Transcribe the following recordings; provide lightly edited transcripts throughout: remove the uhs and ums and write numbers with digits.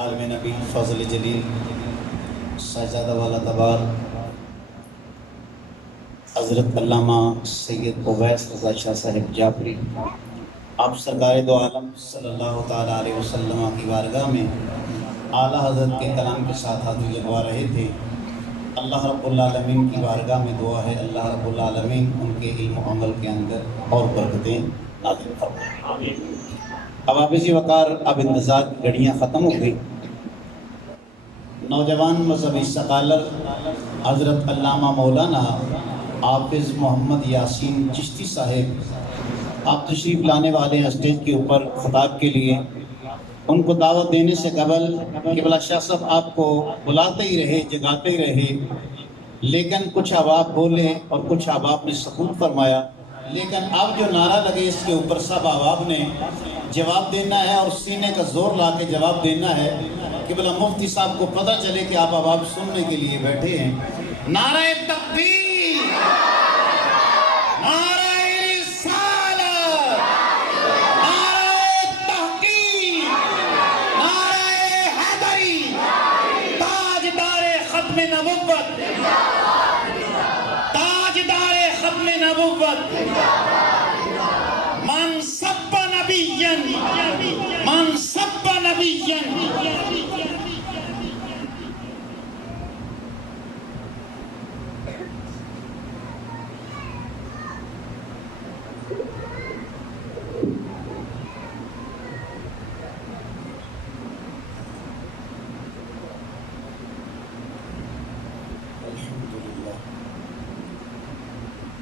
عالم نبی فضل جلیل شہزادہ والا تبار حضرت علامہ سید اویس رضا شاہ صاحب جعفری، آپ سرکار دو عالم صلی اللہ تعالیٰ علیہ وسلم کی بارگاہ میں اعلیٰ حضرت کے کلام کے ساتھ ہاتھ جلوا رہے تھے۔ اللہ رب العالمین کی بارگاہ میں دعا ہے اللہ رب العالمین ان کے علم و عمل کے اندر اور برکتیں نازل فرمائے۔ اب حافظ وقار اب انتظار کی گھڑیاں ختم ہو گئی۔ نوجوان مذہبی سکالر حضرت علامہ مولانا حافظ محمد یاسین چشتی صاحب آپ تشریف لانے والے ہیں اسٹیج کے اوپر خطاب کے لیے۔ ان کو دعوت دینے سے قبل قبلہ شاہ صاحب آپ کو بلاتے ہی رہے، جگاتے ہی رہے، لیکن کچھ احباب بولے اور کچھ احباب نے سکوت فرمایا، لیکن اب جو نعرہ لگے اس کے اوپر سب احباب نے جواب دینا ہے اور سینے کا زور لا کے جواب دینا ہے کہ بلا مفتی صاحب کو پتہ چلے کہ آپ احباب سننے کے لیے بیٹھے ہیں۔ نعرہ تکبیر، نعرہ رسالت، نعرہ تحقیق، نعرہ حیدری، تاجدار ختم نبوت، تاجدار ختم نبوت، من سب نبیًا، من سب نبیًا۔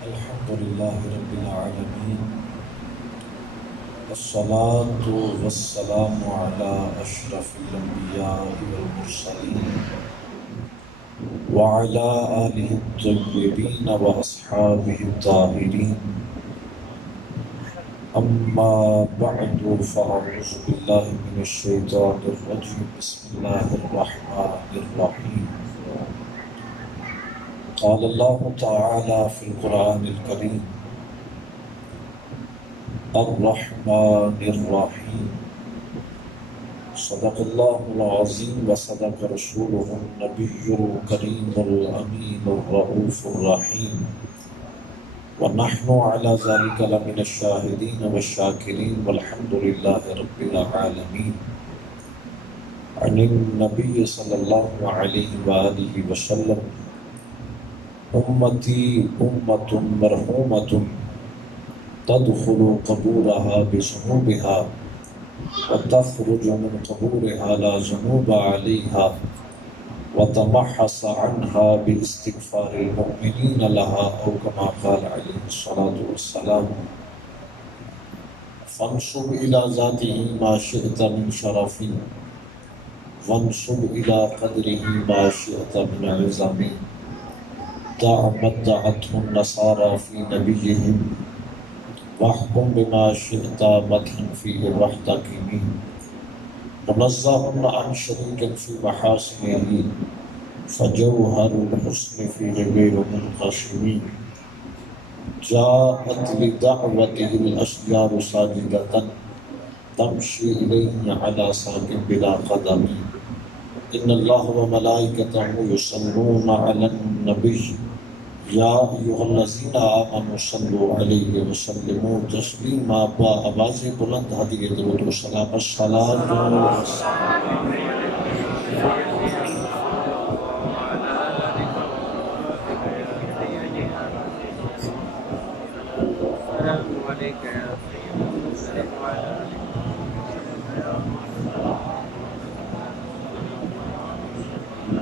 الحمدللہ رب العالمین، والصلاة والسلام على اشرف الانبیاء والمرسلین وعلى آلہ الطیبین واصحابہ الطاہرین، اما بعد فاعوذ باللہ من الشیطان الرجیم، بسم اللہ الرحمن الرحیم۔ قال اللہ تعالی فی القرآن الکریم الرحمن الرحیم، صدق اللہ العظیم وصدق رسولہ النبی الکریم الامین الرؤوف الرحیم، ونحن علی ذلک لمن الشاہدین والشاکرین والحمد للہ رب العالمین۔ عن النبی صلی اللہ علیہ وآلہ وسلم، امتی امت مرحومت تدخل قبورها بذنوبها وتخرج من قبورها لا ذنوب عليها وتمحص عنها باستغفار المؤمنين لها، او كما قال عليه الصلاة والسلام، فانصب إلى ذاته ما شئت من شرف وانصب إلى قدره ما شئت من عظم، دع ما ادعته النصارى في نبيهم واحكم بما شئت مدحا فيه واحتكم، منزه عن شريك في محاسنه فجوهر الحسن فيه غير منقسم، جاءت لدعوته الأشجار ساجدة تمشي إليه على ساق بلا قدم، إن الله وملائكته يصلون على النبي یا ایھا الذین آمنوا صلوا علیہ وسلموا تسلیما، با آواز بلند ہدیہ درود و سلام، الصلاۃ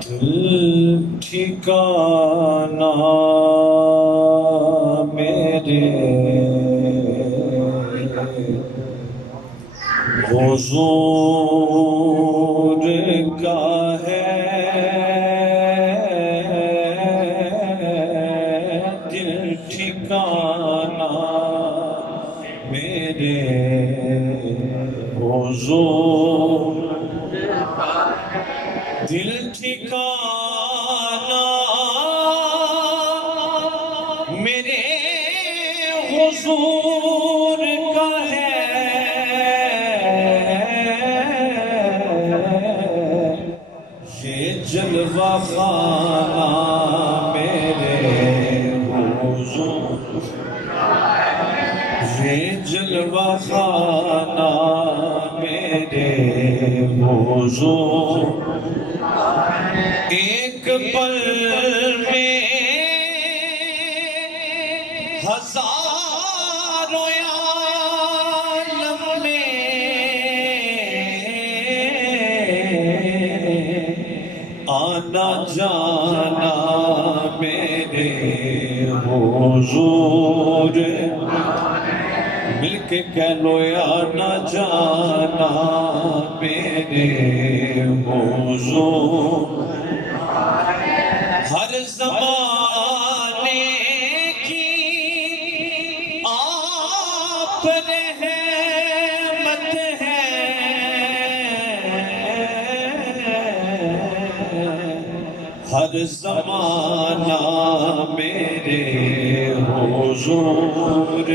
دل ٹھکانہ میرے حضور کا ہے، دل ٹھکانہ میرے حضور، دل ٹھکانہ میرے حضور کا ہے، جلوہ خانہ میرے حضور، یہ جلوہ خانہ میرے حضور، ایک پل میں ہزاروں عالم میں آنا جانا میرے حضور، مل کے کہہ لو آنا جانا میرے حضور، ہر زمانے کی آپ رحمت ہے، ہر زمانہ میرے حضور،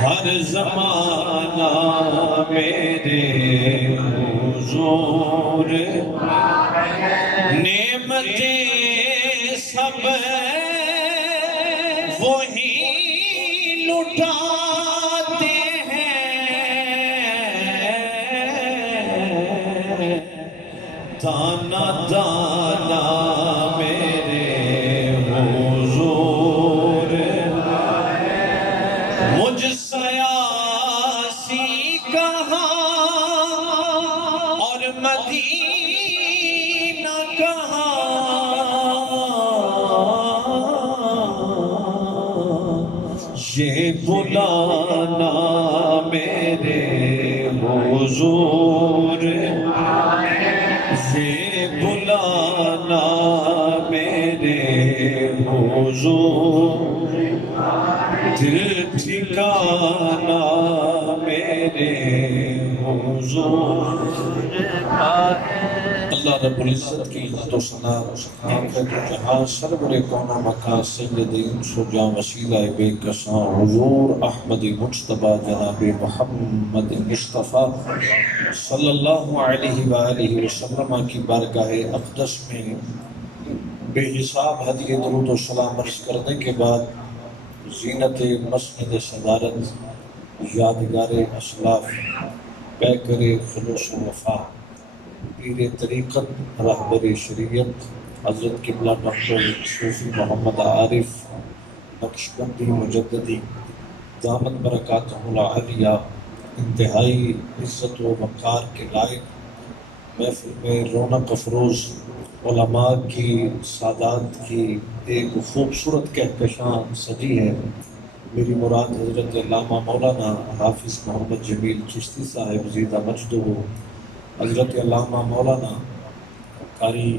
ہر زمانہ میرے حضور، نعمتیں سب وہی لٹاتے ہیں، دانا دانا میرے حضور، مجھ سیاسی کہاں اور مدینہ کہاں، یہ بلانا میرے حضور، یہ بلانا میرے حضور، دل ٹھکانا میرے حضور۔ اللہ رب العزت کی عزت و ثنا آخرت و جہاں سرور کون و مکان سید انس و جاں وسیلہ بے کساں حضور احمد مجتبی جناب محمد مصطفیٰ صلی اللہ علیہ وآلہ وسلم کی بارگاہ اقدس میں بے حساب ہدیہ درود و سلام عرض کرنے کے بعد زینت مسند صدارت، یادگار اسلاف، پیکر خلوص و وفا، پیر طریقت، رہبر شریعت حضرت قبلہ ڈاکٹر صوفی محمد عارف نقشبندی مجددی دامت برکاتہ العالیہ انتہائی عزت و وقار کے لائق محفل میں رونق افروز علماء کی سادات کی ایک خوبصورت کہکشاں سجی ہے۔ میری مراد حضرت علامہ مولانا حافظ محمد جمیل چشتی صاحب زیدہ مجدہ، حضرت علامہ مولانا قاری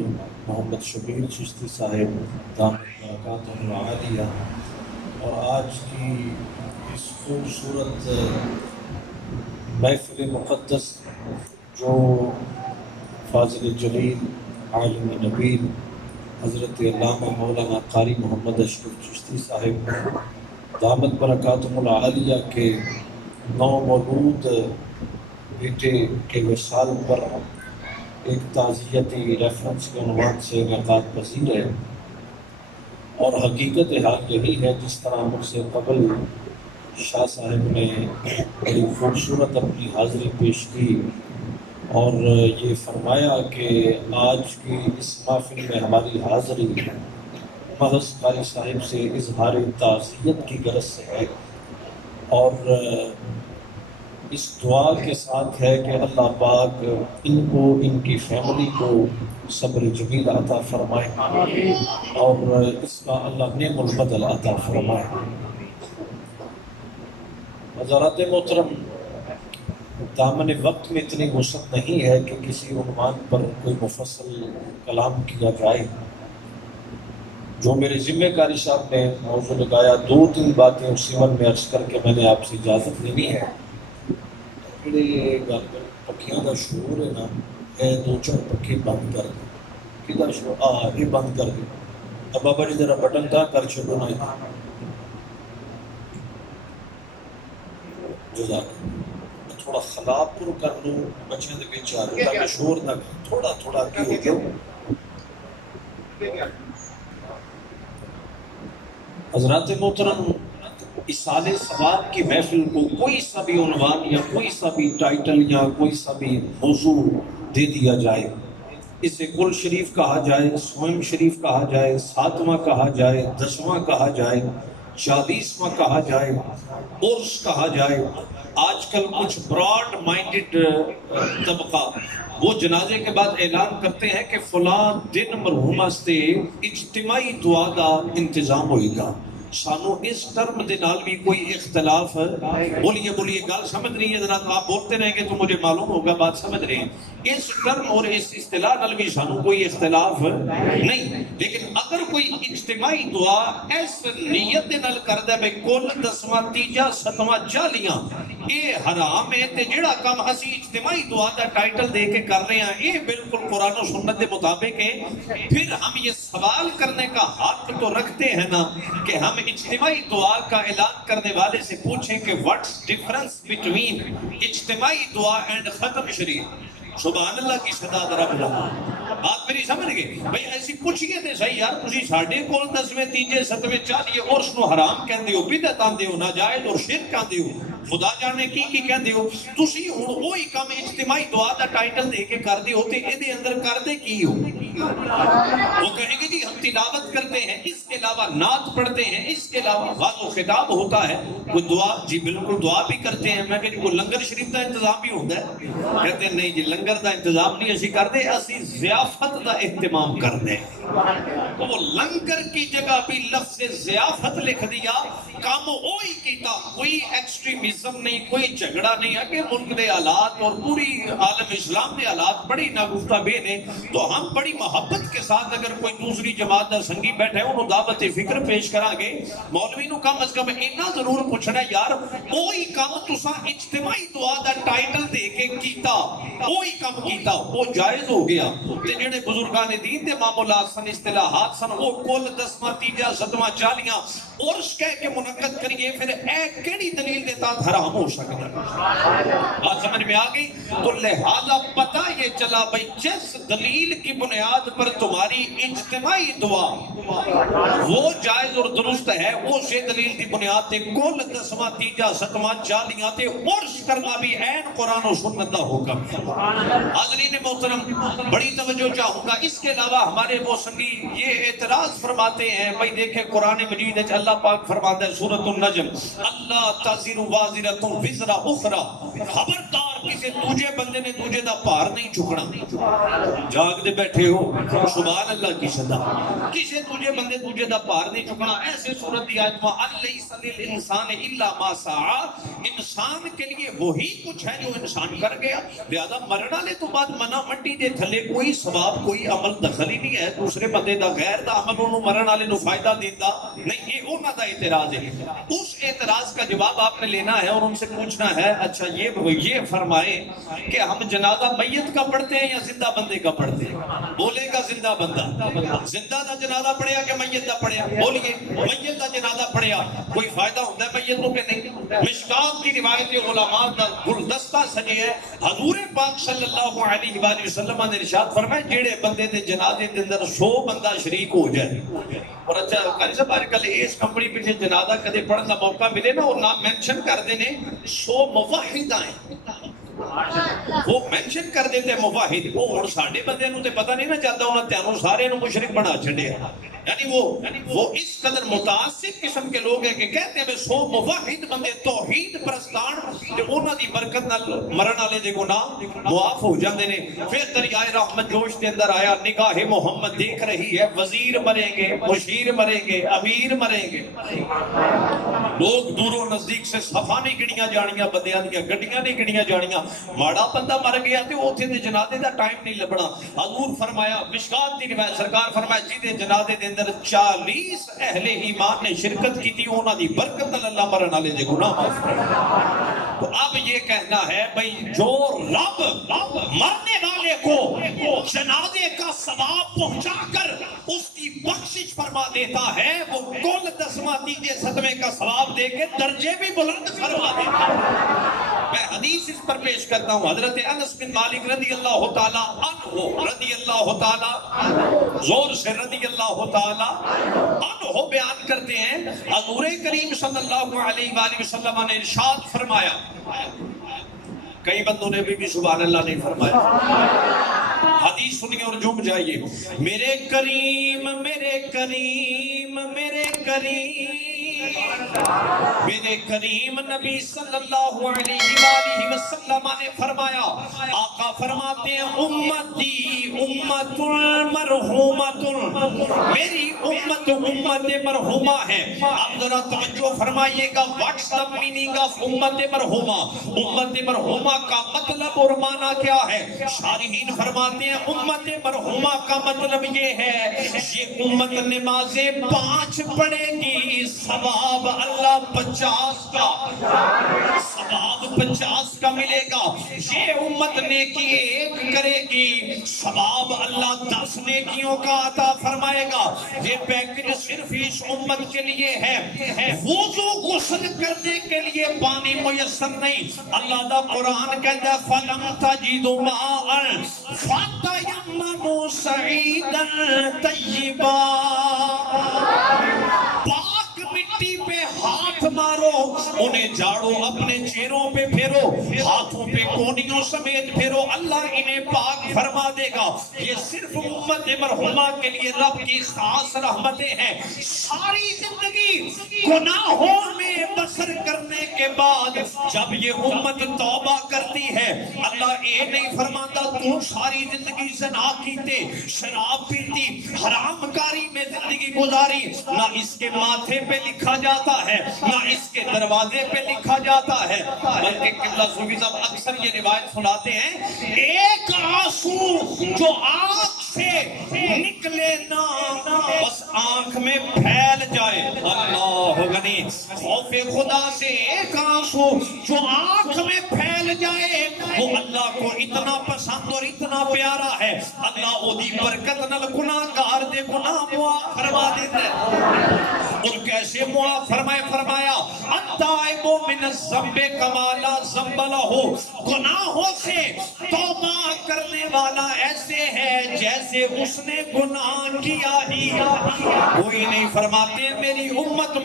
محمد شبیر چشتی صاحب دامت برکاتہ العالیہ، اور آج کی اس خوبصورت محفل مقدس جو فاضل جلیل عالم نبیل حضرت علامہ مولانا قاری محمد اشرف چشتی صاحب دامت برکاتہ العالیہ کے نو مولود بیٹے کے وصال پر ایک تعزیتی ریفرنس کے عنوان سے انعقاد پذیر ہے، اور حقیقت حال یہی ہے جس طرح مجھ سے قبل شاہ صاحب نے بڑی خوبصورت اپنی حاضری پیش کی اور یہ فرمایا کہ آج کی اس محفل میں ہماری حاضری محض قاری صاحب سے اظہار تعزیت کی غرض سے ہے، اور اس دعا کے ساتھ ہے کہ اللہ پاک ان کو، ان کی فیملی کو صبر جمیل عطا فرمائے اور اس کا اللہ نعم البدل عطا فرمائے۔ حضرات محترم، دامن وقت میں اتنی وسعت نہیں ہے کہ کسی عنوان پر کوئی مفصل کلام کیا جائے۔ جو میرے ذمہ کاری صاحب نے موضوع لگایا، 2-3 باتیں اسی من میں عرض کر کے میں نے آپ سے اجازت لینی ہے۔ یہ پکھیاں کا شعور ہے نا، 2-4 پکھے بند کر دیں، کدھر شعور یہ بند کر دیں، اب بابا جی ذرا بٹن کا کر چھوڑو نا، جزاک تھوڑا خلا پر کر لو بچوں کے بیچ آ رہے تاکہ شور نہ تھوڑا تھوڑا کی ہو جو حضرات محترم، اصال ثواب کی محفل کو کوئی سا بھی عنوان یا کوئی سا بھی ٹائٹل یا کوئی سا بھی موضوع دے دیا جائے، اسے کل شریف کہا جائے، سوئم شریف کہا جائے، ساتواں کہا جائے، 10واں کہا جائے، 40واں کہا جائے، عرس کہا جائے، آج کل کچھ براڈ مائنڈڈ طبقہ وہ جنازے کے بعد اعلان کرتے ہیں کہ فلاں دن مرحوم سے اجتماعی دعا دا انتظام ہوئے گا۔ سانو اس ٹرم دے نال بھی کوئی اختلاف بولیے گل سمجھ رہی ہے جناب، آپ بولتے رہیں گے تو مجھے معلوم ہوگا بات سمجھ رہے ہیں۔ اس ٹرم اور اس اصطلاح نال بھی سانو کوئی اختلاف نہیں، لیکن اگر کوئی اجتماعی دعا اس نیت دے نال کردا ہے بھئی کل 10واں 3واں 7واں 40واں یہ حرام ہے، تے جڑا کام اسی اجتماعی دعا دا ٹائٹل دے کے کر رہے ہیں یہ بالکل قرآن و سنت کے مطابق ہے، پھر ہم یہ سوال کرنے کا حق تو رکھتے ہیں نا کہ ہم اجتماعی دعا کا اعلان کرنے والے سے پوچھیں کہ what's difference between اجتماعی دعا and ختم شریف۔ سبحان اللہ کی صدا ذرا بلا بات میری سمجھ گئے بھئی ایسی پوچھئے تھے صحیح یار تسی ساڑھے کول 10ویں 3ویں 7ویں 40 عرس نو حرام کہندے ہو، بدعت آندے ہو، ناجائز اور شرک آندے ہو، خدا جانے کی کہندے ہو، تسی ہن وہی کام اجتماعی دعا دا ٹائٹل دے کے کر دے ہوتے اے دے اندر کر دے کی ہو؟ وہ کہیں گے جی ہم تلاوت کرتے ہیں، اس کے علاوہ نعت پڑھتے ہیں، اس کے علاوہ واضح و خطاب ہوتا ہے، کوئی دعا جی بالکل دعا بھی کرتے ہیں۔ میں کہتے ہیں کوئی لنگر شریف دا انتظام بھی ہوتا ہے، کہتے ہیں نہیں جی لنگر دا انتظام نہیں اسی کر دے، اسی ضیافت دا اہتمام کر دیں۔ تو وہ لنگر کی جگہ بھی لفظ ضیافت لکھ دیا، کام وہی کیتا، کوئی ایکسٹریمزم نہیں، کوئی جھگڑا نہیں ہے کہ ملک دے حالات اور پوری عالم اسلام دے حالات بڑی ناگفتہ بے نے، تو ہم بڑی محبت کے ساتھ اگر کوئی دوسری جماعت دا سنگی بیٹھے انہوں دعوت فکر پیش کرا گے، مولوی نو کم از کم اتنا ضرور پوچھنا یار وہی کام تسا اجتماعی دعا دا ٹائٹل دے کے کیتا، وہی کام کیتا، وہ جائز ہو گیا۔ تے جڑے بزرگان دین دے معمولات سن، اصطلاحات سن، وہ کل 10واں 3واں 7واں 40واں عرس کہہ کے منعقد کریے، پھر اے کیڑی دلیل دیتا حرام ہو سکتا ہے؟ بات سمجھ میں آ گئی؟ تو لہذا پتہ یہ چلا بھئی جس دلیل کی بنیاد پر تمہاری اجتماعی دعا وہ جائز اور درست ہے، اسی دلیل کی بنیاد تے کل 10واں 3واں 7واں 40واں تے عرس کرنا بھی عین قرآن و سنت دا حکم ہے۔ حاضرین محترم بڑی توجہ چاہوں گا، اس کے علاوہ ہمارے وہ سنگی یہ اعتراض فرماتے ہیں بھئی دیکھیں قرآن مجید ہے اللہ پاک فرماتا ہے سورۃ النجم اللہ تزر وازرۃ وزر اخری، خبردار کسی دوجے بندے نے دوجے دا پار نہیں چکنا۔ جاگ دے بیٹھے ہو سبحان اللہ کی صدا، کسی دوجے بندے دوجے دا پار نہیں چکنا۔ ایسے سورت دی آیت میں الیس للانسان الا ما سعی، انسان کے لیے وہی کچھ ہے جو انسان کر گیا، لہذا مرنا لے تو بعد منا منڈی دے تھلے کوئی ثواب کوئی عمل دخل ہی نہیں ہے، دوسرے بندے دا غیر دا عمل انہوں مرنا لے نو فائدہ دیتا نہیں، یہ انہوں دا اعتراض ہے۔ اس اعتراض کا جواب آپ نے لینا ہے اور ان سے پوچھنا ہے اچھا یہ فرمائیں کہ ہم جنازہ میت کا پڑھتے ہیں یا زندہ بندے کا پڑھتے ہیں؟ بولے گا زندہ بندہ، زندہ دا جنازہ پڑھیا کہ میت دا پڑھیا؟ بولیے میت دا جنازہ پڑھیا، کوئی فائدہ ہوتا ہے میت کو کہ نہیں؟ مشکات کی روایت علماء دا گلدستہ سجے ہے، حضور پاک صلی اللہ علیہ وآلہ وسلم نے ارشاد فرمایا جیڑے بندے دے جنازے دے اندر 100 بندہ شریک ہو جائے، اور اچھا قاری صاحب آج کل اس کمپنی پیچھے جنازہ کدے پڑھنے کا موقع ملے نا اور نام مینشن کر دینے 100 موحد آئیں، وہ مینشن کر دیتے ہیں موحد، وہ اور ساڑھے بندے نو تے پتہ نہیں نہ چاہتا انہوں تیانوں سارے نو مشرک بنا چھڑے، یعنی وہ اس قدر متعصب قسم کے لوگ ہیں کہ کہتے ہیں 100 موحد بندے توحید پرستان جو انہاں دی برکت نال مرن والے دے گناہ معاف ہو جاندے نے۔ پھر دریائے رحمت جوش کے اندر آیا نگاہ محمد دیکھ رہی ہے، وزیر مریں گے، مشیر مریں گے، امیر مریں گے، لوگ دور و نزدیک سے صفا نہیں گنیاں جانیاں، بندیاں دیا گڈیاں نہیں گنیاں جانیاں، ماڑا بندہ مر گیا تے اوتھے دے جنازے دا ٹائم نہیں لبنا۔ حضور فرمایا مشکات دی روایت سرکار فرمایا جی دے جنازے دے اندر 40 اہل ایمان نے شرکت کی تھی، انہاں دی برکت اللہ مرن والے دے گناہ معاف فرمائے۔ تو اب یہ کہنا ہے بھئی جو رب مرنے والے کو جنازے کا ثواب پہنچا کر اس کی بخشش فرما دیتا ہے، وہ کل 10واں 3واں 7واں کا ثواب دے کے درجے بھی بلند فرما دیتا ہے۔ حدیث اس پر پیش کرتا ہوں. حضرت انس بن مالک رضی اللہ تعالی عنہ زور سے رضی اللہ تعالی عنہ بیان کرتے ہیں حضور کریم صلی اللہ علیہ وآلہ وسلم نے ارشاد فرمایا. کئی بندوں نے بھی سبحان اللہ نہیں فرمایا. حدیث سنیے اور جھوم جائیے. میرے کریم میرے کریم میرے کریم میرے کریم نبی صلی اللہ علیہ وآلہ وسلم نے فرمایا. آقا فرماتے ہیں امتی امت مرحومت، میری امت امت مرحومہ ہے. آپ ذرا توجہ فرمائیے گا. واٹس دا میننگ آف امت مرحومہ؟ امت مرحومہ کا مطلب اور معنی کیا ہے؟ شارحین فرماتے ہیں امت مرحومہ کا مطلب یہ ہے یہ امت نمازیں 5 پڑھے گی، ثواب اللہ 50 کا، ثواب 50 کا ملے گا. یہ امت نیکی 1 کرے گی، ثواب اللہ 10 نیکیوں کا عطا فرمائے گا. یہ پیکج صرف اس امت کے لیے ہے. وضو غسل کرنے کے لیے پانی میسر نہیں. اللہ دا قرآن کہتا ہے فَلَمْ تَجِدُوا مَاءً فَتَيَمَّمُوا صَعِيدًا طَيِّبًا. پاک مٹی پہ ہاتھ مارو، انہیں جھاڑو اپنے چہروں پہ پھیرو، ہاتھوں پہ کونیوں سمیت پھیرو، اللہ انہیں پاک فرما دے گا. یہ صرف امت مرحومہ کے لیے رب کی خاص رحمتیں ہیں. ساری زندگی گناہوں میں بسر کرنے کے بعد جب یہ امت توبہ کرتی ہے، اللہ یہ نہیں فرماتا تو ساری زندگی زنا کیتے، شراب پیتی، حرام کاری میں زندگی گزاری. نہ اس کے ماتھے پہ لکھا جاتا ہے، نہ اس کے دروازے پہ لکھا جاتا ہے، بلکہ قبلہ صوفی صاحب اکثر یہ روایت سناتے ہیں ایک آنسو جو آنکھ سے نکلے نا بس آنکھ میں پھیل جائے. اللہ غنی. خوف خدا سے ایک آنسو جو آنکھ میں پھیل جائے وہ اللہ کو اتنا پسند اور اتنا پیارا ہے. اللہ او دی برکت نال گناہگار دے گناہ معاف فرما دیتا ہے. اور کیسے معاف فرمایا التائب من الذنب کما لا ذنب لہ. گناہوں سے توبہ کرنے والا ایسے ہے جیسے اس نے گناہ کیا ہی کوئی نہیں. فرماتے میری امت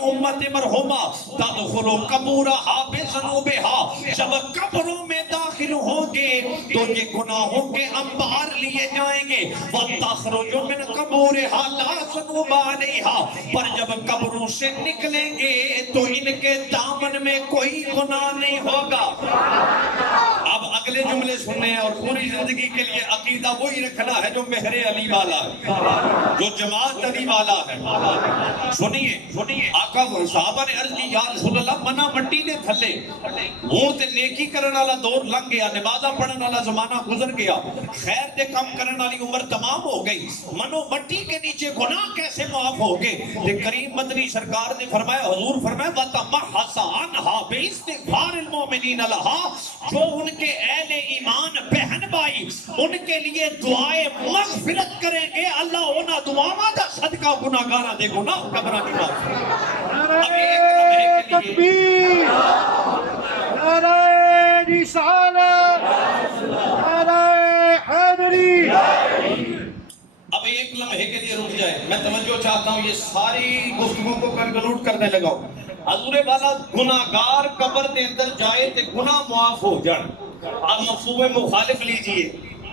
مرحومہ تدخل قبورہا بذنوبہا. جب قبروں میں داخل ہوں گے تو یہ گناہوں کے انبار لیے جائیں گے. وَتَخْرُجُ مِنْ قَبُورِهَا لَا ذُنُوبَ عَلَيْهَا. پر جب قبروں سے نکلیں گے تو ان کے دامن میں کوئی گناہ نہیں ہوگا. اب اگلے جملے سننے ہیں اور پوری زندگی کے لیے عقیدہ وہی رکھنا ہے جو مہر علی والا ہے، جو جماعت علی والا ہے. سنیے آقا صحابہ نے عرض کی یا رسول اللہ منا مٹی دے تھلے ہوں تے نیکی کرن والا دور لنگ گیا، نمازاں پڑھن والا زمانہ گزر گیا، خیر دے کم کرن والی عمر تمام ہو گئی، منو مٹی کے نیچے گناہ کیسے معاف ہو گئے؟ تے کریم مدنی سرکار نے فرمایا، حضور فرمایا وَتَمَحَّسَ عَنْهَا بِإِسْتِغْفَارِ الْمُؤْمِنِينَ لَهَا. جو ان کے اہل ایمان بہن بھائی ان کے لیے دعائے مغفرت کریں گے، اللہ انہاں دعاواں دا صدقہ گناہگاراں دے گناہ قبراں دی معاف. نعرہ تکبیر، نعرہ رسالت، نعرہ حیدری. اب ایک لمحے کے لیے رک جائے، میں توجہ چاہتا ہوں، یہ ساری گفتگو کو کنکلوڈ کرنے لگا ہوں. حضور والا گناہگار قبر دے اندر جائے تے گناہ معاف ہو جان. اب مفہوم مخالف لیجئے،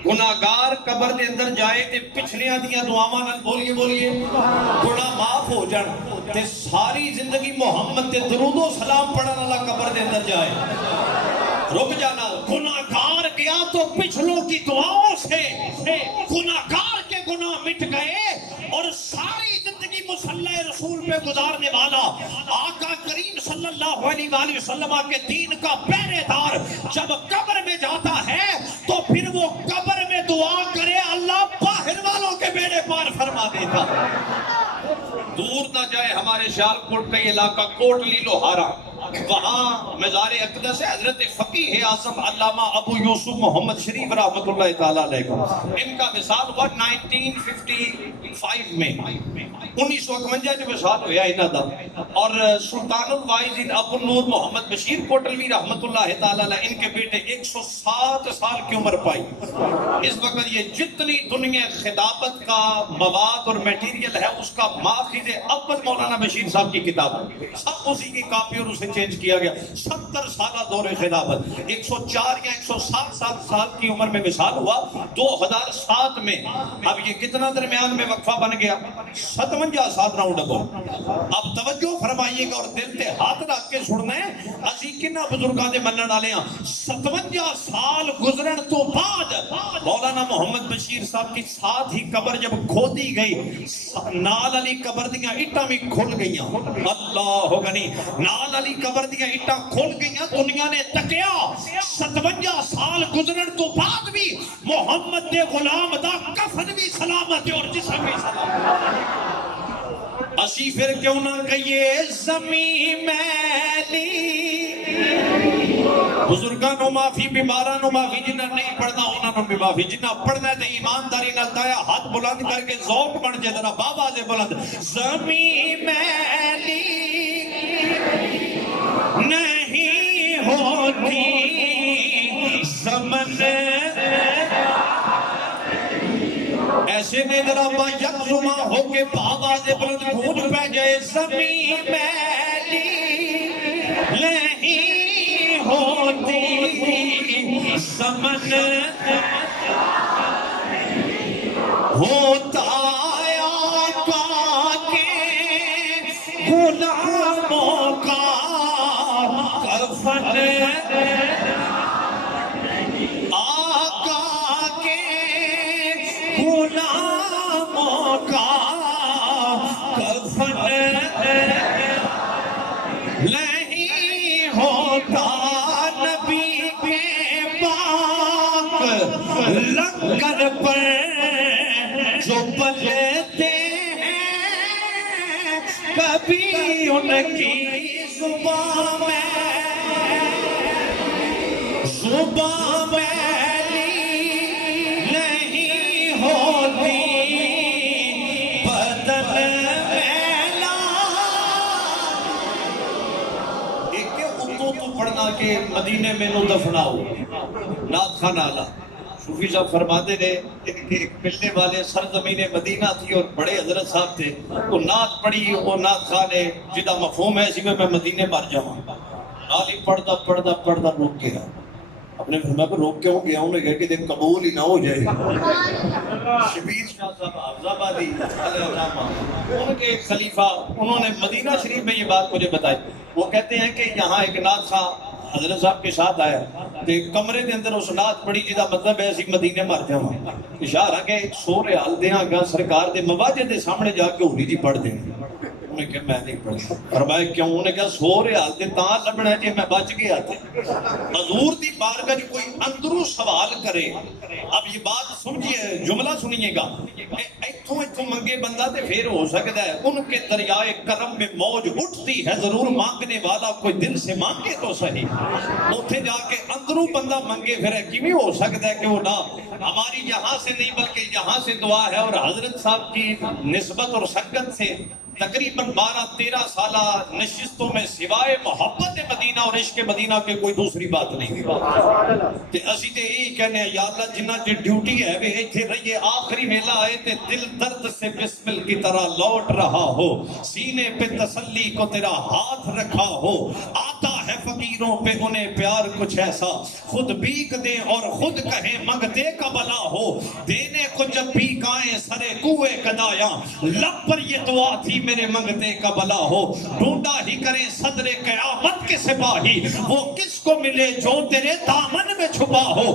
گناہگار قبر دے اندر جائے تے پچھلیاں دیاں دعاواں نال بولیے گناہ معاف ہو جان. تے ساری زندگی محمد تے درود و سلام پڑھن والا قبر دے اندر جائے. رک جانا. گناہگار گیا تو پچھلوں کی دعاؤں سے گناہگار کے گناہ مٹ گئے اور ساری زندگی مصلی رسول پہ گزارنے والا آقا کریم صلی اللہ علیہ وآلہ وسلم کے دین کا پہرے دار جب قبر میں جاتا ہے تو پھر وہ قبر میں دعا کرے اللہ باہر والوں کے بیڑے پار فرما دیتا. دور نہ جائے ہمارے سیالکوٹ کا علاقہ کوٹلی لوہارا، وہاں مزار اقدس ہے حضرت فقیہ اعظم علامہ ابو یوسف محمد شریف رحمۃ اللہ تعالیٰ علیہ کو، ان کا وصال ہوا 1955 میں، 1951 جو وصال ہوا انہاں دا، اور سلطان الواعظین ابو النور محمد بشیر کوٹلوی رحمۃ اللہ تعالیٰ علیہ ان کے بیٹے 107 سال کی عمر پائی۔ اس وقت یہ جتنی دنیا خطابت کا مواد اور میٹیریل ہے اس کا ماخذ اول مولانا بشیر صاحب کی کتاب ہے، سب اسی کی کاپی اور اسے چینج کیا گیا۔ 70 سالہ دور خلافت، 104 یا 107 سال کی عمر میں وصال ہوا 2007 میں۔ اب یہ کتنا درمیان میں وقفہ بن گیا؟ 57 سال راؤنڈ ابو۔ اب توجہ فرمائیے گا اور دل تے ہاتھ رکھ کے سننا ہے، اسی کنہ بزرگاں دے منن والے ہاں۔ 57 سال گزرن تو بعد مولانا محمد بشیر صاحب کی ساتھ ہی قبر جب کھودی گئی، نال علی قبر دیاں اٹاں بھی کھل گئیاں، اللہ غنی، نال علی قبر دیاں اٹاں کھل گئیاں، دنیا نے تکیا 57 سال گزرن تو بعد بھی محمد دے غلام دا کفن بھی سلامت اور جسم بھی سلامت۔ اسی پھر کیوں نہ کہیے زمین میلی، بزرگانوں معافی، بیمارانوں معافی، جنہاں نہیں پڑھنا انہوں بھی معافی، جنہاں پڑھنا ہے تو ایمانداری نہ تایا ہاتھ بلند کر کے ذوق بن جائے ذرا بابا سے بلند۔ زمین میلی نہیں ہوتی زمن ایسے نے ذرا با یکزما ہو کے بابا سے بلند گونج پہ جائے، زمین میلی نہیں ہوتی زمن ہوتا آقا کے غلاموں کا کفن، آقا کے غلاموں کا کفن نہیں ہوتا، نبی کے پاک لنگر پر جو پلتے ہیں کبھی ان کی زبان میلی نہیں ہوتی، بدن میلا۔ ایک اتو تو پڑھنا کہ مدینے میں نو دفناؤ، نعت خان آلہ صوفی صاحب فرماتے رہے کہ ایک ملنے والے سرزمین مدینہ تھی اور بڑے حضرت صاحب تھے، تو نعت پڑھی، وہ نعت خان ہے جدہ مفہوم ہے اسی میں مدینے مر جاؤں، نالی پڑھتا پڑھتا پڑھتا روک گیا، اپنے فرمایا پر روک کیوں گیا؟ انہوں نے کہا کہ دیکھ قبول ہی نہ ہو جائے۔ شبیر شاہ صاحب حافظ آبادی علیہ علامہ، ان کے ایک خلیفہ، انہوں نے مدینہ شریف میں یہ بات مجھے بتائی، وہ کہتے ہیں کہ یہاں ایک نعت خان حضرت صاحب کے ساتھ آیا، تو ایک کمرے دے اندر اس نعت پڑھی جدا مطلب ہے اسی مدینے مر جاؤں، اشارہ کہ سورے حال دیاں گا سرکار دے مواجہ دے سامنے جا کے ہولی جی پڑھ دیں۔ انہوں نے کہا میں نہیں پڑھا، فرمایا کیوں؟ انہوں نے کہا سورے حال دے تاں لبنا ہے جی میں بچ گیا تھے۔ حضور دی بارگاہ جو کوئی اندروں سوال کرے، اب یہ بات سمجھئے، جملہ سنیے گا، ایتھوں منگے بندہ تے پھر ہو سکتا ہے ان کے دریائے کرم میں موج اٹھتی ہے، ضرور مانگنے والا کوئی دل سے مانگے تو صحیح، اتھے جا کے اندروں بندہ منگے پھر کیوں ہو سکتا ہے کہ وہ نہ ہماری یہاں سے نہیں بلکہ یہاں سے دعا ہے، اور حضرت صاحب کی نسبت اور شکت سے تقریباً 12-13 سالہ نشستوں میں سوائے محبت مدینہ اور عشق مدینہ کے کوئی دوسری بات نہیں تے اسی تے یہی کہنے ہیں یا اللہ جنہ جو ڈیوٹی ہے وہ ایتھے رہیے، آخری ویلا آئے تے دل درد سے بسمل کی طرح لوٹ رہا ہو، سینے پہ تسلی کو تیرا ہاتھ رکھا ہو، آتا ہے فقیروں پہ انہیں پیار کچھ ایسا، خود بھیک دیں اور خود کہیں منگتے کا بلا ہو، دینے کو جب بھیک آئیں سرے کوئے قدایا، لب پر یہ دعا تھی میرے منگتے کا بلا ہو، ڈھونڈا ہی کریں صدر قیامت کے سپاہی، وہ کس کو ملے جو تیرے دامن میں چھپا ہو،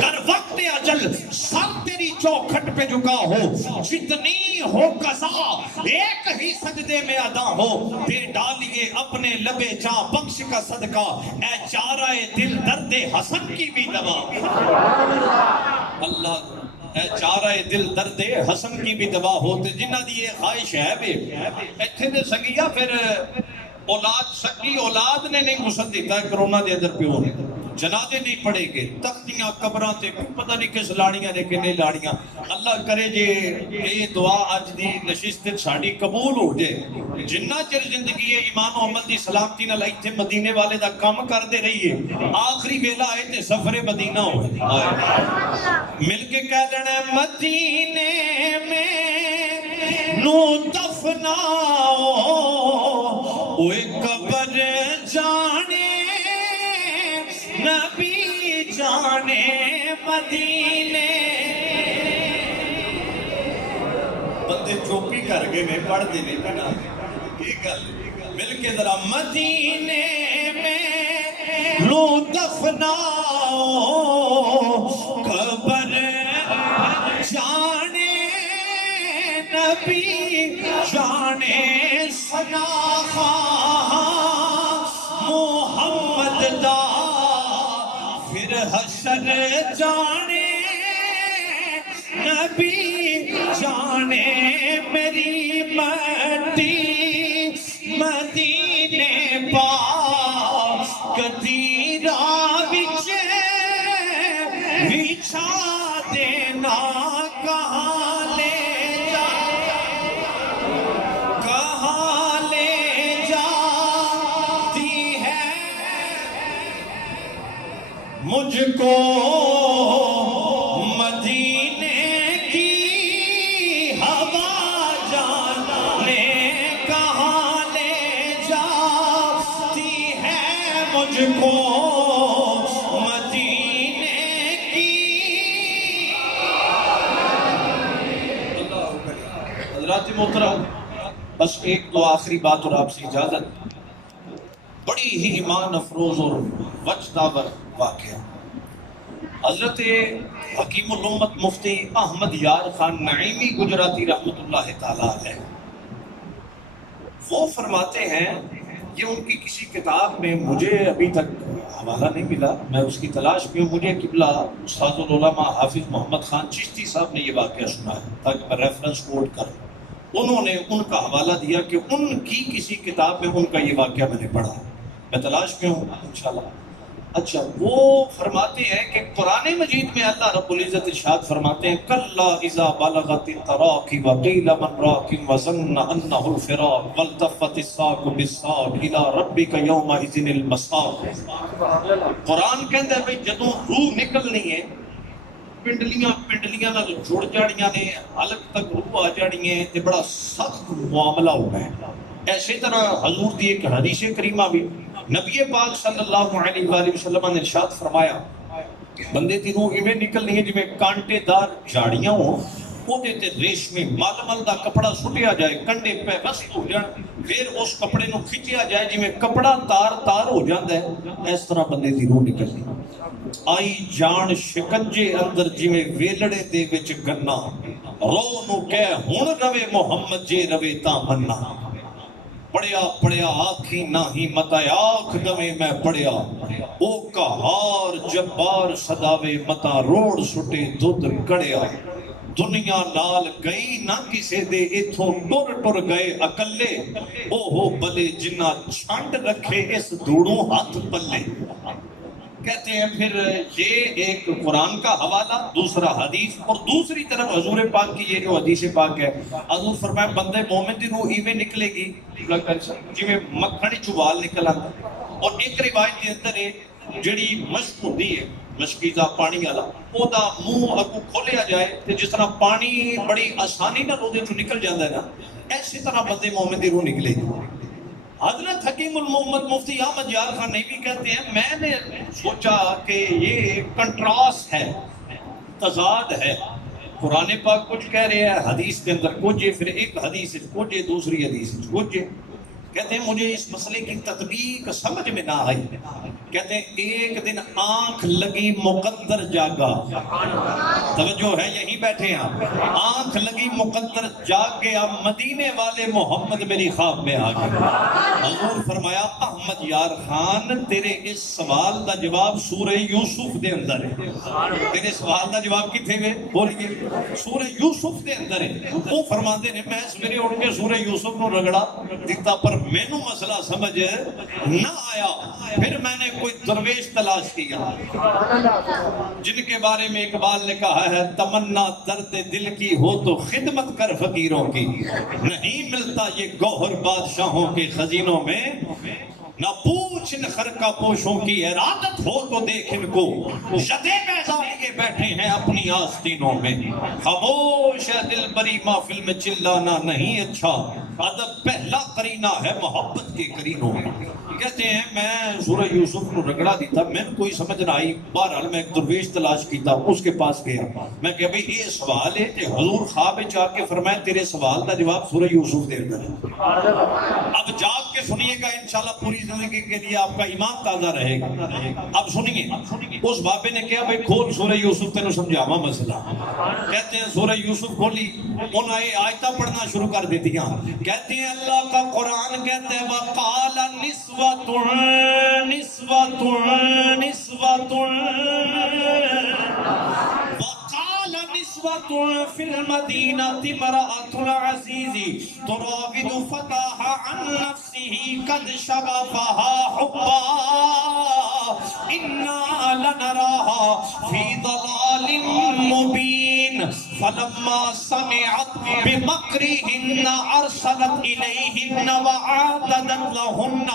کر وقت اجل سر تیری چوکھٹ پہ جھکا ہو، جتنی ہو قضا ایک ہی سجدے میں ادا ہو، دے ڈالیے اپنے لبے جاں بخش کا صدقہ، اے چارہ دل درد حسن کی بھی دوا، اللہ اے چارہ دل درد حسن کی بھی دوا ہوتے، جنہ دی یہ خواہش ہے بھی ایتھے دے سنگیا پھر اولاد سکی اولاد نے نہیں غسل دیتا ہے کرونا دے اندر پیو نے جنازے نہیں پڑے گے تختیاں قبراں تے پتہ نہیں کس لاڑیاں نے کہ نہیں لاڑیاں اللہ کرے جے یہ دعا اج دی نشست ساڈی قبول ہو جائے جنہ چر زندگی ہے ایمان و عمل دی سلامتی نال ایتھے مدینے والے دا کام کردے رہیے آخری ویلا آئے تے سفر مدینہ ہو مل کے کہہ دینا مدینے میں نو دفناؤ اوے قبر جانے نبی جانے مدینے بندے چوپی کر گئے میں پڑھ دے نہیں کنا کی گل مل کے ذرا مدینے میں لو دفناؤ قبر جانے نبی جانے سناخا محمد دا پھر حشر جانے نبی جانے میری مٹی مدینے پاک دی راہ وچ بچھا دینا کہاں لے مجھ کو مدینے کی ہوا جانے کہاں لے جاتی ہے مجھ کو مدینے کی حضرات محترم بس ایک دو آخری بات اور آپ سے اجازت بڑی ہی ایمان افروز اور وجداور واقعہ حضرت حکیم الامت مفتی احمد یار خان نعیمی گجراتی رحمت اللہ تعالیٰ علیہ وہ فرماتے ہیں یہ ان کی کسی کتاب میں مجھے ابھی تک حوالہ نہیں ملا میں اس کی تلاش میں ہوں مجھے قبلہ استاد العلماء حافظ محمد خان چشتی صاحب نے یہ واقعہ سنا ہے تاکہ میں ریفرنس کوٹ کروں انہوں نے ان کا حوالہ دیا کہ ان کی کسی کتاب میں ان کا یہ واقعہ میں نے پڑھا میں تلاش میں ہوں انشاءاللہ اچھا وہ فرماتے ہیں کہ قرآن مجید میں اللہ رب العزت ارشاد فرماتے ہیں کلا اذا بلغت التراقی وقیل من راق وظن انہ الفراق والتفت الساق بالساق الى ربک یومئذ المساق قرآن کہتا ہے بھئی جدوں روح نکلنی ہے پنڈلیاں نال جڑ جاڑیاں نے حلق تک روح آ جاڑی ہیں تے بڑا سخت معاملہ ہوگا ہے ایسے طرح حضور دی ایک حدیث کریمہ بھی نبی پاک صلی اللہ علیہ وآلہ وسلم نے ارشاد فرمایا بندے دی روح ایویں نکلنی ہے جویں کانٹے دار جھاڑیاں ہوں وہ تے ریشمی مالمل دا کپڑا سٹیا جائے کنڈے پہ وسط ہو جان پھر اس کپڑے نو کھچیا جائے جویں کپڑا تار ہو جاندا ہے اس طرح بندے دی روح نکلنی آئی جان شکنجے اندر جویں ویلڑے دے وچ گنا رو نو کہہ ہن روے محمد جے روے تا منا پڑھیا آنکھی نہ ہی متا آنکھ دمے میں پڑھیا او کہار جبار صداوے متا روڑ سٹے دودھ کڑیا دنیا نال گئی نہ کسے دے اتھوں ٹر گئے اکلے او ہو بلے جنہ چھانٹ رکھے اس دوڑوں ہاتھ پلے کہتے ہیں پھر یہ ایک قرآن کا حوالہ دوسرا حدیث اور دوسری طرف حضور پاک کی یہ جو حدیث پاک ہے حضور فرمائے بندے مومن دی روح ایویں نکلے گی جی میں مکھنی چوال نکل آتا اور ایک روایت کے اندر ہے جڑی مشک ہوتی ہے مشکیزہ پانی والا وہ دا منہ اگو کھولیا جائے تے جس طرح پانی بڑی آسانی نہ رو دے جو نکل جاندہ ہے نا ایسی طرح بندے مومن دی روح نکلے گی حضرت حکیم المحمد مفتی احمد یار خان نہیں بھی کہتے ہیں میں نے سوچا کہ یہ کنٹراسٹ ہے تضاد ہے قرآن پاک کچھ کہہ رہے ہیں حدیث کے اندر کچھ ہے پھر ایک حدیث کچھ ہے دوسری حدیث کچھ ہے کہتے ہیں مجھے اس مسئلے کی تطبیق سمجھ میں نہ آئی کہتے ہیں ایک دن آنکھ لگی مقدر جاگا توجہ ہے یہی بیٹھے ہیں آنکھ لگی مقدر جاگ گیا مدینے والے محمد میری خواب میں آ گئے حضور فرمایا احمد یار خان تیرے اس سوال دا جواب سورہ یوسف دے اندر ہے تیرے سوال دا جواب کتنے میں بولیے سورہ یوسف دے اندر ہے وہ فرماندے نے میں سویرے اٹھ کے سورہ یوسف نو رگڑا دیتا پر مینو مسئلہ سمجھ نہ آیا، پھر میں نے کوئی درویش تلاش کیا جن کے بارے میں اقبال نے کہا ہے تمنا درد دل کی ہو تو خدمت کر فقیروں کی، نہیں ملتا یہ گوہر بادشاہوں کے خزینوں میں، نہ پوچھ ان خرقہ پوشوں کی ارادت ہو تو دیکھ ان کو یدے بیضا لیے بیٹھے ہیں اپنی آستینوں میں، خاموش ہے دل بری محفل میں چلانا نہیں اچھا، ادب پہلا قرینہ ہے محبت کے قرینوں میں۔ کہتے ہیں میں سورہ یوسف کو رگڑا دی تھا، میں نے کوئی سمجھ نہ آئی، بہرحال میں ایک درویش تلاش کی تھا، اس کے پاس گیا، میں کہ بھئی یہ سوال ہے کہ حضور خواب چاہ کے فرمائے تیرے سوال کا جواب سورہ یوسف دے دیں، اب جاگ کے سنیے گا انشاءاللہ پوری زندگی کے لیے آپ کا ایمان تازہ رہے گا۔ اب سنیے اس بابے نے کہا بھئی کھول سورہ یوسف تینوں سمجھاوا مسئلہ، کہتے ہیں سورہ یوسف کھولی، انہوں نے آیتہ پڑھنا شروع کر دیتی ہیں، کہتے ہیں اللہ کا قرآن کہتے ہیں وَقَالَ نِسْوَةٌ نِسْوَةٌ نِسْوَةٌ وَقَالَ نِسْوَةٌ فِي الْمَدِينَةِ امْرَأَةُ الْعَزِيزِ تُرَاوِدُ فَتَاهَا عَنْ نَفْسِهِ قَدْ شَغَفَهَا حُبًّا إِنَّا لَنَرَاهَا فِي ضَلَالٍ مُبِينٍ فَلَمَّا سَمِعَتْ بِمَكْرِهِنَّ أَرْسَلَتْ إِلَيْهِنَّ وَأَعْتَدَتْ لَهُنَّ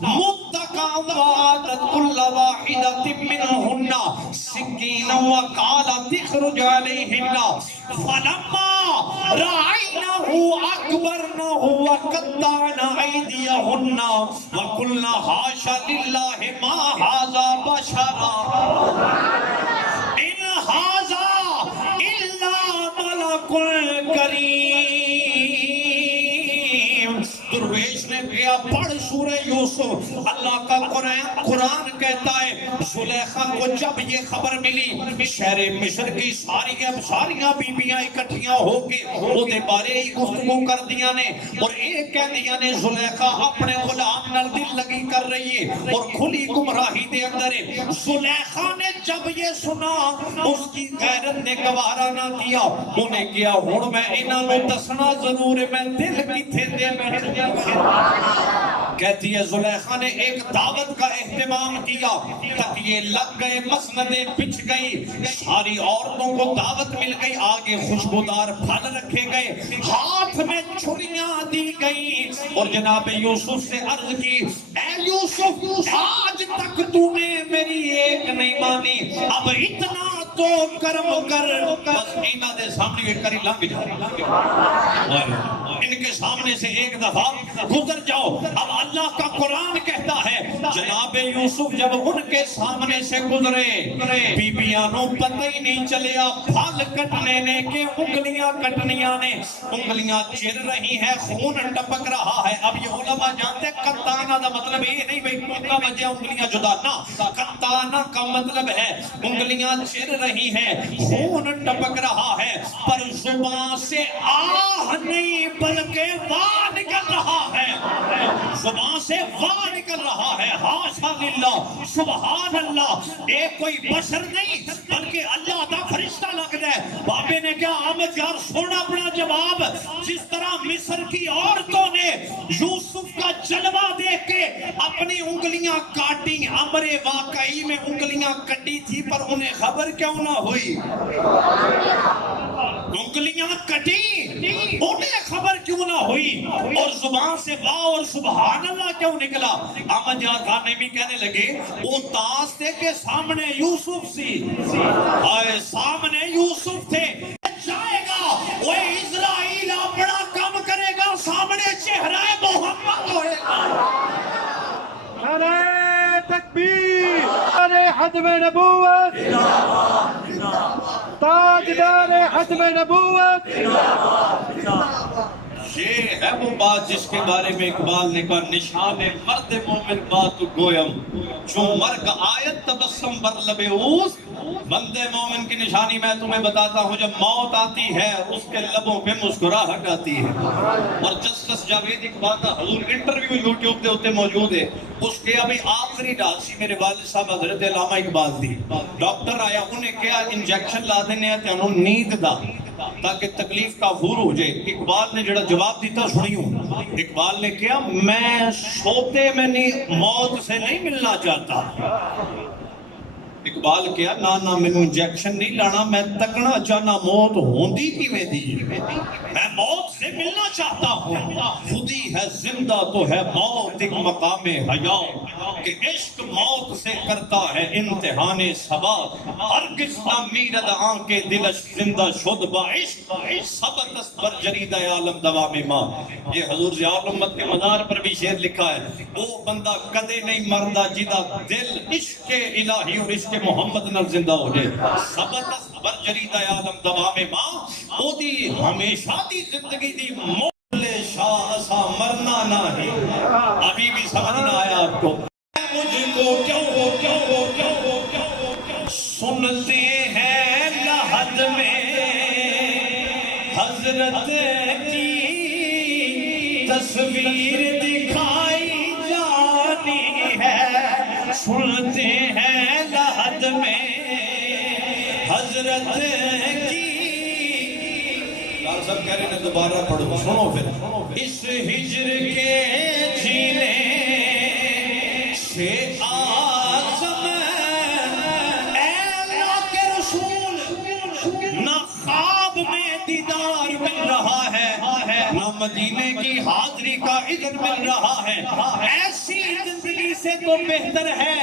مُتَّكَأً وَآتَتْ كُلَّ وَاحِدَةٍ مِّنْهُنَّ سِكِّينًا وَقَالَتْ اخْرُجْ عَلَيْهِنَّ فَلَمَّا رَأَيْنَهُ أَكْبَرْنَهُ وَقَطَّعْنَ أَيْدِيَهُنَّ وَقُلْنَ حَاشَ لِلَّهِ مَا هَٰذَا بَشَرًا إِنْ هَٰذَا إِلَّا مَلَكٌ كَرِيمٌ۔ درویش نے کیا پڑھ سورہ یوسف، اللہ کا قرآن کہتا ہے زلیخا کو جب یہ خبر ملی شہر مصر کی ساریاں بیبیاں اکٹھیاں ہو کے وہ دے بارے ہی گفتگو کر دیا نے، اور ایک کہہ دیا نے زلیخا اپنے غلام نال دل لگی کر رہی ہے اور کھلی گمراہی دے اندر ہے۔ زلیخا نے جب یہ سنا اس کی غیرت نے گوارا نہ کیا، انہیں کیا ہون میں انہاں میں دسنا ضرور ہے میں دل کی تھے دے میں کہتی ہے زلیخا نے ایک دعوت کا اہتمام کیا، تکیے لگ گئے، مسندیں بچھ گئی، ساری عورتوں کو دعوت مل گئی، آگے خوشبودار پھل رکھے گئے، ہاتھ میں چھریاں دی گئی، اور جناب یوسف سے عرض کی اے یوسف آج تک تو نے میری ایک نہیں مانی، اب اتنا تو کرم کر، بس اینا دے سامنے یہ کری لنگ جائے، ان کے سامنے سے ایک دفعہ گزر جاؤ۔ اب اللہ کا قرآن کہتا ہے جناب یوسف جب ان کے سامنے سے گزرے بیبیانوں پتہ ہی نہیں چلیا پھل کٹنے نے کہ انگلیاں کٹنیاں نے، انگلیاں چر رہی ہیں، خون ٹپک رہا ہے۔ اب یہ علماء جانتے ہیں کتانا دا مطلب یہ نہیں بھئی پکا بجے انگلیاں جدا، نہ کتانا کا مطلب ہے انگلیاں چر رہی ہیں، خون ٹپک رہا ہے، پر زبان سے آہ نہیں بلکہ واہ نکل رہا ہے، زبان سے واہ نکل رہا ہے، حاشا للہ سبحان اللہ، ایک کوئی بشر نہیں بلکہ اللہ دا فرشتہ لگ ہے۔ بابے نے کہا آمد یار سونا اپنا جواب، جس طرح مصر کی عورتوں نے یوسف کا جلوہ دیکھ کے اپنی انگلیاں کاٹی، امر واقعی میں انگلیاں کٹی تھی پر انہیں خبر کیوں نہ ہوئی، انگلیاں کٹی انہیں خبر کیوں نہ ہوئی، اور زبان سے واہ اور سبحان اللہ کیوں نکلا۔ احمد جان خان نے بھی کہنے لگے وہ تاستے کے سامنے یوسف سی، آئے سامنے یوسف تھے، جائے گا وہ اسرائیل بڑا کام کرے گا، سامنے چہرہ محمد ہوئے گا۔ نعرہ تکبیر، نعرہ ختم نبوت، تاجدار ختم نبوت۔ یہ ہے وہ بات جس کے بارے میں اقبال نے کہا نشان مرد مومن بات گویم چون مرگ آیت تبسم بر لب اوس، بندے مومن کی نشانی میں تمہیں بتاتا ہوں جب موت آتی ہے اس کے لبوں پہ مسکراہٹ آتی ہے۔ اور جسٹس جاوید اقبال کا حضور انٹرویو یوٹیوب پہ ہوتے موجود ہے، اس کے ابھی آخری ڈاسی میرے والد صاحب حضرت علامہ اقبال تھی، ڈاکٹر آیا انہیں کیا انجیکشن لا دینے آتے انہوں نیند دا تاکہ تکلیف کا عبور ہو جائے. اقبال نے جڑا جواب دیتا سنیوں. اقبال نے کیا، میں سوتے میں نہیں موت سے نہیں ملنا چاہتا. اقبال کیا، نہ مینوں انجیکشن نہیں لانا، میں تکنا چاہنا موت ہوندی کیویں دی. میں موت سے ملنا چاہتا ہوں. خودی ہے زندہ تو ہے موت ایک مقام حیات، کہ عشق موت سے کرتا ہے امتحان ثبات. ہرگز نہ میرد آنکے دلش زندہ شد با عشق، ثبت است بر جرید عالم دوام ماں. یہ حضور ضیاء الامت کے مزار پر بھی شعر لکھا ہے، وہ بندہ کدے نہیں مردا جدا دل عشق الہی اور عشق محمد نال زندہ ہو جائے. ثبت است بر جرید عالم دوام ماں. او دی ہمیشہ دی زندگی دی مولے شاہ اسا مرنا نہیں. ابھی بھی سمجھ نہ آیا آپ کو. مجھ کو کیوں سنتے ہیں لحد میں حضرت کی تصویر دکھائی جانی ہے. سنتے ہیں لحد میں حضرت کی. ڈاکٹر صاحب کہہ رہے ہیں دوبارہ پڑھو، سنو پھر. اس ہجر کے جینے سے آزم اے اللہ کے رسول، نہ خواب میں دیدار مل رہا ہے، نہ مدینے کی حاضری کا اذن مل رہا ہے. ایسی زندگی سے تو بہتر ہے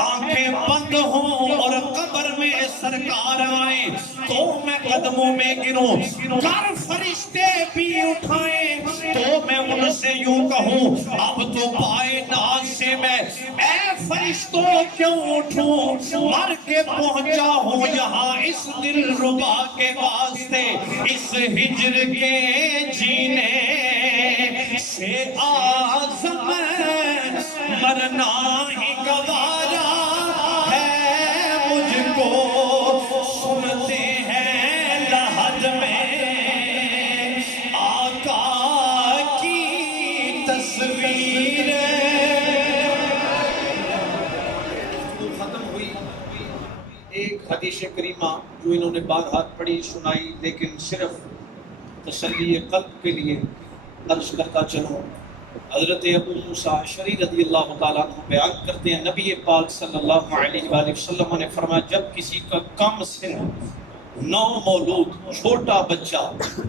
آنکھیں بند ہوں اور قبر میں سرکار آئیں تو میں قدموں میں گروں. کر فرشتے بھی اٹھائیں تو میں ان سے یوں کہوں، اب تو پائے ناز سے میں اے فرشتوں کیوں اٹھوں. مر کے پہنچا ہوں یہاں اس دل ربا کے واسطے. اس ہجر کے جینے سے آزم مرنا ہی گوارا ہے مجھ کو. سنتے ہیں لحد میں آقا کی تصویر. ختم ہوئی ایک حدیث کریمہ جو انہوں نے بارہا پڑھی سنائی، لیکن صرف تسلی قلب کے لیے عرض کرتا چلوں. حضرت ابو موسیٰ اشعری رضی اللہ تعالیٰ عنہ بیان کرتے ہیں، نبی پاک صلی اللہ علیہ وآلہ وسلم نے فرمایا، جب کسی کا کم سن نو مولود چھوٹا بچہ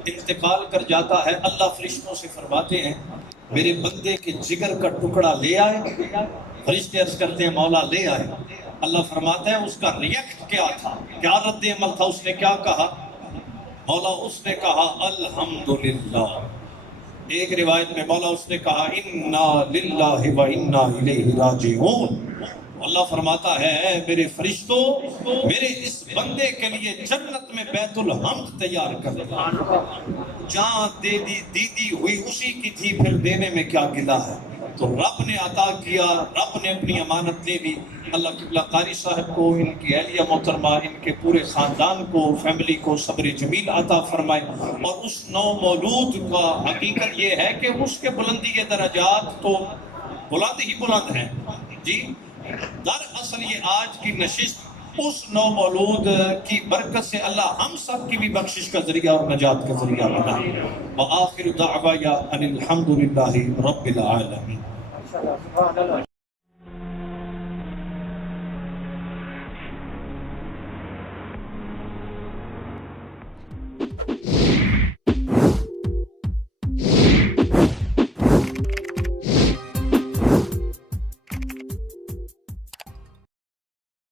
انتقال کر جاتا ہے، اللہ فرشتوں سے فرماتے ہیں میرے بندے کے جگر کا ٹکڑا لے آئے. فرشتے عرض کرتے ہیں مولا لے آئے. اللہ فرماتا ہے اس کا ریئیکٹ کیا تھا، کیا رد عمل تھا، اس نے کیا کہا؟ مولا اس نے کہا الحمدللہ. ایک روایت میں مولا اس نے کہا انا للہ و انا الیہ راجعون. اللہ فرماتا ہے میرے فرشتوں میرے اس بندے کے لیے جنت میں بیت الحمد تیار کر دیا. جہاں دی ہوئی اسی کی تھی، پھر دینے میں کیا گلا ہے. تو رب نے عطا کیا، رب نے اپنی امانت دے دی. اللہ قبلہ قاری صاحب کو، ان کی اہلیہ محترمہ، ان کے پورے خاندان کو، فیملی کو صبر جمیل عطا فرمائے. اور اس نو مولود کا حقیقت یہ ہے کہ اس کے بلندی کے درجات تو بلند ہی بلند ہیں جی. دراصل یہ آج کی نشست اس نو مولود کی برکت سے اللہ ہم سب کی بھی بخشش کا ذریعہ اور نجات کا ذریعہ بنائے. وآخر دعوایا ان الحمدللہ رب العالمین.